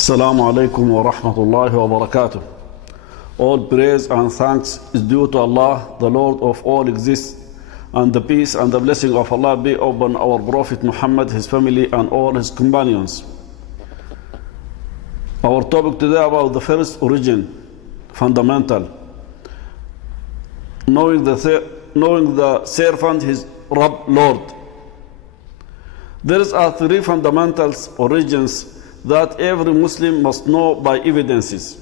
Assalamu alaikum wa rahmatullahi wa barakatuh. All praise and thanks is due to Allah, the Lord of all exists, and the peace and the blessing of Allah be upon our Prophet Muhammad, his family, and all his companions. Our topic today about the first origin, fundamental. Knowing the servant, his Rabb, Lord. There are three fundamentals, origins, that every Muslim must know by evidences,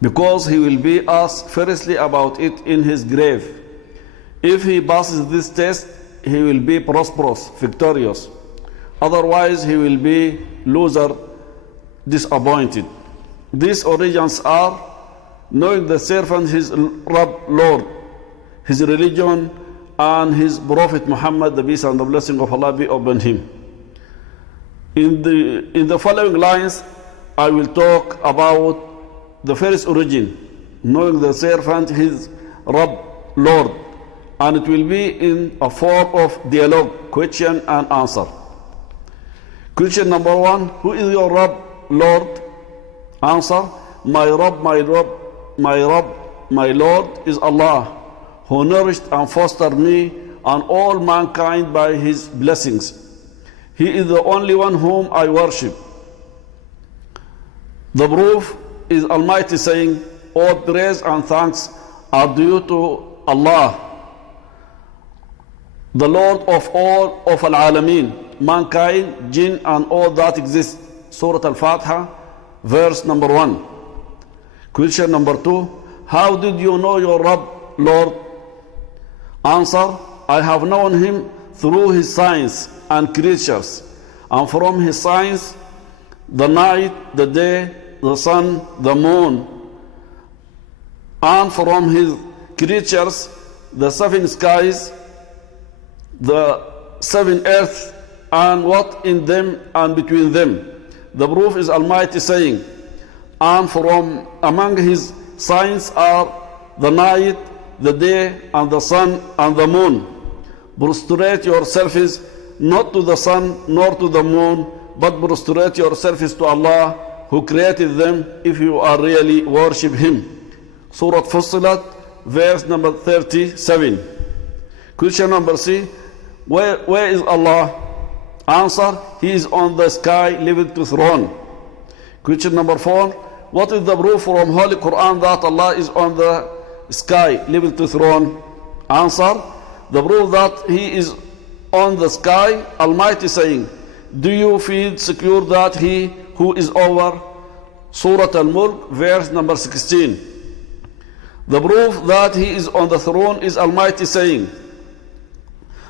because he will be asked firstly about it in his grave. If he passes this test, he will be prosperous, victorious. Otherwise, he will be loser, disappointed. These origins are knowing the servant, his Rabb, Lord, his religion, and his Prophet Muhammad, the peace and the blessing of Allah be upon him. In the following lines, I will talk about the first origin, knowing the servant, his Rabb, Lord, and it will be in a form of dialogue, question and answer. Question number one: who is your Rabb, Lord? Answer: my Rabb, my Rabb, my Rabb, my Lord is Allah, who nourished and fostered me and all mankind by his blessings. He is the only one whom I worship. The proof is Almighty saying, all praise and thanks are due to Allah, the Lord of all of Al-Alameen, mankind, jinn, and all that exists. Surah Al-Fatiha, verse number 1. Question number 2: how did you know your Rabb, Lord? Answer: I have known him through his signs and creatures, and from his signs, the night, the day, the sun, the moon, and from his creatures, the seven skies, the seven earths, and what in them and between them. The proof is Almighty saying, and from among his signs are the night, the day, and the sun, and the moon. Prostrate yourselves not to the sun nor to the moon, but prostrate yourselves to Allah who created them, if you are really worship him. Surah Fussilat, verse number 37. Question number 3: where is Allah? Answer: he is on the sky, level to throne. Question number 4: what is the proof from Holy Quran that Allah is on the sky, level to throne? Answer: the proof that he is on the sky, Almighty saying, do you feel secure that he who is over? Surah Al-Mulk, verse number 16. The proof that he is on the throne is Almighty saying,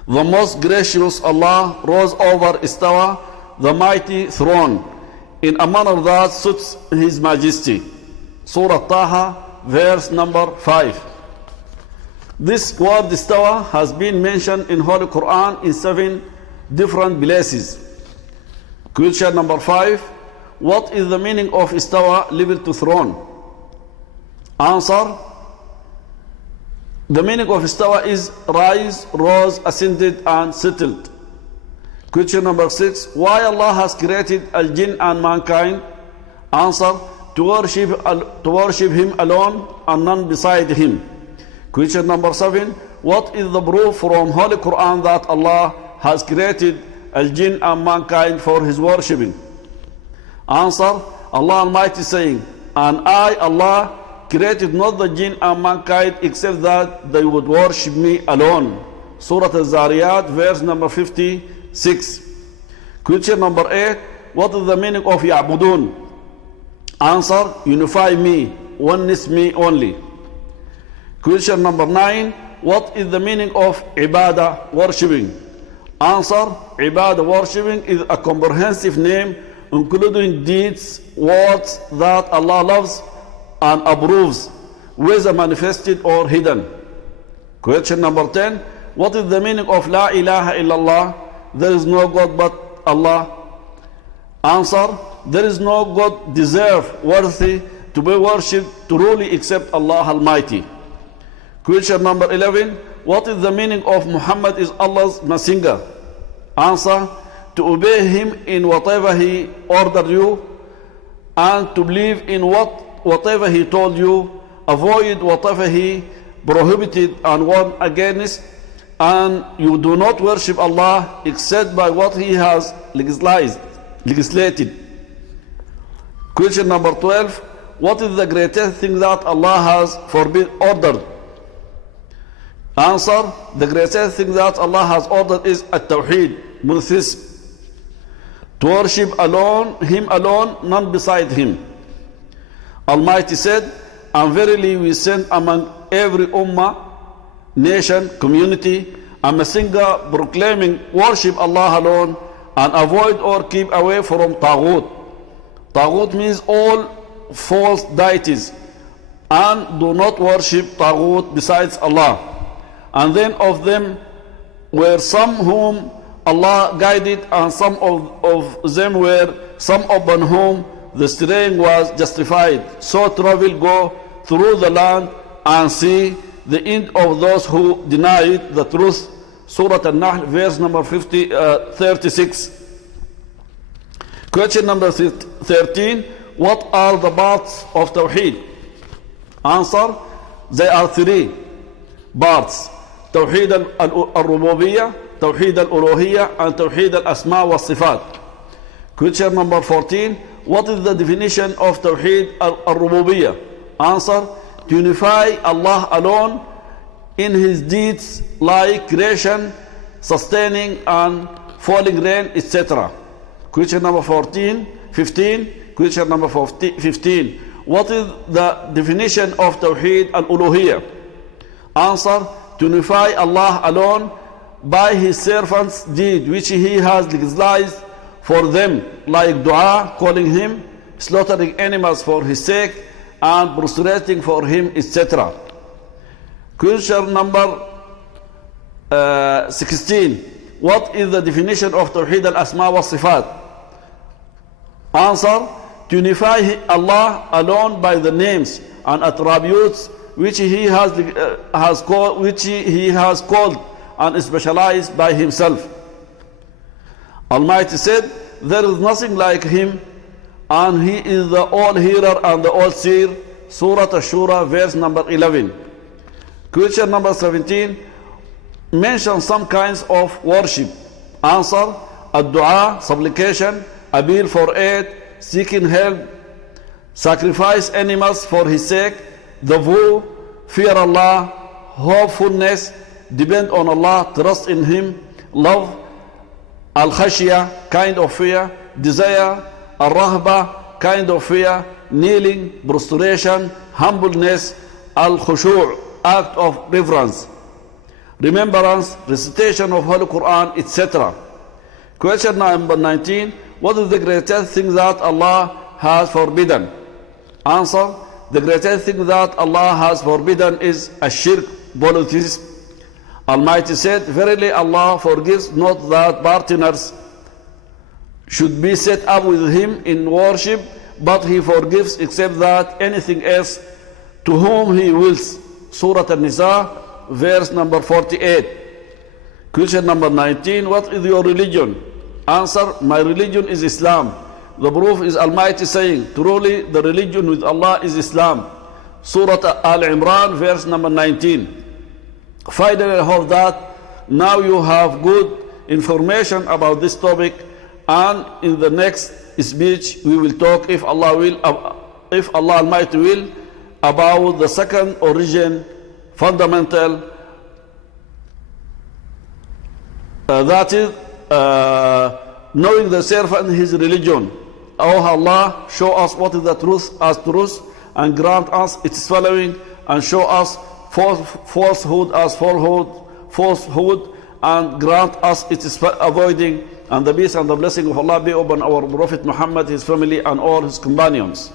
the most gracious Allah rose over Istawa, the mighty throne, in a manner that suits his majesty. Surah Taha, verse number 5. This word Istawa has been mentioned in Holy Quran in 7 different places. Question number 5: what is the meaning of Istawa, level to throne? Answer: the meaning of Istawa is rise, rose, ascended, and settled. Question number 6: why Allah has created al-jinn and mankind? Answer: to worship him alone and none beside him. Question number 7: what is the proof from Holy Quran that Allah has created al-jinn and mankind for his worshipping? Answer: Allah Almighty saying, and I, Allah, created not the jinn and mankind except that they would worship me alone. Surah Al-Zariyat, verse number 56. Question number 8: what is the meaning of Ya'budun? Answer: unify me, oneness me only. Question number 9: what is the meaning of Ibadah, worshipping? Answer: Ibadah, worshipping, is a comprehensive name including deeds, words that Allah loves and approves, whether manifested or hidden. Question number 10: what is the meaning of La ilaha illallah? There is no God but Allah. Answer: there is no God deserved, worthy to be worshipped truly except Allah Almighty. Question number 11: what is the meaning of Muhammad is Allah's messenger? Answer: to obey him in whatever he ordered you, and to believe in whatever he told you, avoid whatever he prohibited and warned against, and you do not worship Allah except by what he has legislated. Question number 12. What is the greatest thing that Allah has ordered? Answer. The greatest thing that Allah has ordered is at-tawheed, monotheism. To worship him alone, none beside him. Almighty said, and verily we send among every ummah, nation, community, a messenger proclaiming worship Allah alone and avoid or keep away from taghut. Taghut means all false deities, and do not worship taghut besides Allah. And then of them were some whom Allah guided, and some of them were some upon whom the straying was justified. So travel, go through the land and see the end of those who denied the truth. Surah An-Nahl, verse number 36. Question number 13. What are the parts of Tawheed? Answer. There are three parts: Tawheed al-Rububiyyah, Tawheed al-Uluhiyyah, and Tawheed al-Asma wa Sifat. Question number 14. What is the definition of Tawheed al-Rububiyyah? Answer. To unify Allah alone in his deeds like creation, sustaining and falling rain, etc. Question number 15. Question number 15. What is the definition of Tawheed al-Uluhiyyah? Answer. To unify Allah alone by his servants' deed which he has legislated for them, like dua, calling him, slaughtering animals for his sake, and prostrating for him, etc. Question number 16. What is the definition of Tawheed al-Asma wa Sifat? Answer. To unify Allah alone by the names and attributes which he has called and specialized by himself. Almighty said, there is nothing like him, and he is the all-hearer and the all-seer. Surah Ash-Shura, verse number 11. Question number 17. Mention some kinds of worship. Answer. Ad-dua, supplication, appeal for aid, seeking help, sacrifice animals for his sake, the vow, fear Allah, hopefulness, depend on Allah, trust in him, love, al-khashya, kind of fear, desire, al-rahba, kind of fear, kneeling, prostration, humbleness, al-khushu', act of reverence, remembrance, recitation of Holy Quran, etc. Question number 19. What is the greatest thing that Allah has forbidden? Answer. The greatest thing that Allah has forbidden is ashirk, polytheism. Almighty said, verily Allah forgives not that partners should be set up with him in worship, but he forgives except that anything else to whom he wills. Surah An-Nisa, verse number 48. Question number 19. What is your religion? Answer. My religion is Islam. The proof is Almighty saying, truly the religion with Allah is Islam. Surah Al-Imran, verse number 19. Finally, I hope that now you have good information about this topic, and in the next speech we will talk, if Allah Almighty will, about the second origin, fundamental, that is knowing the servant his religion. Oh Allah, show us what is the truth as truth, and grant us its following, and show us falsehood as falsehood, and grant us its avoiding. And the peace and the blessing of Allah be upon our Prophet Muhammad, his family, and all his companions.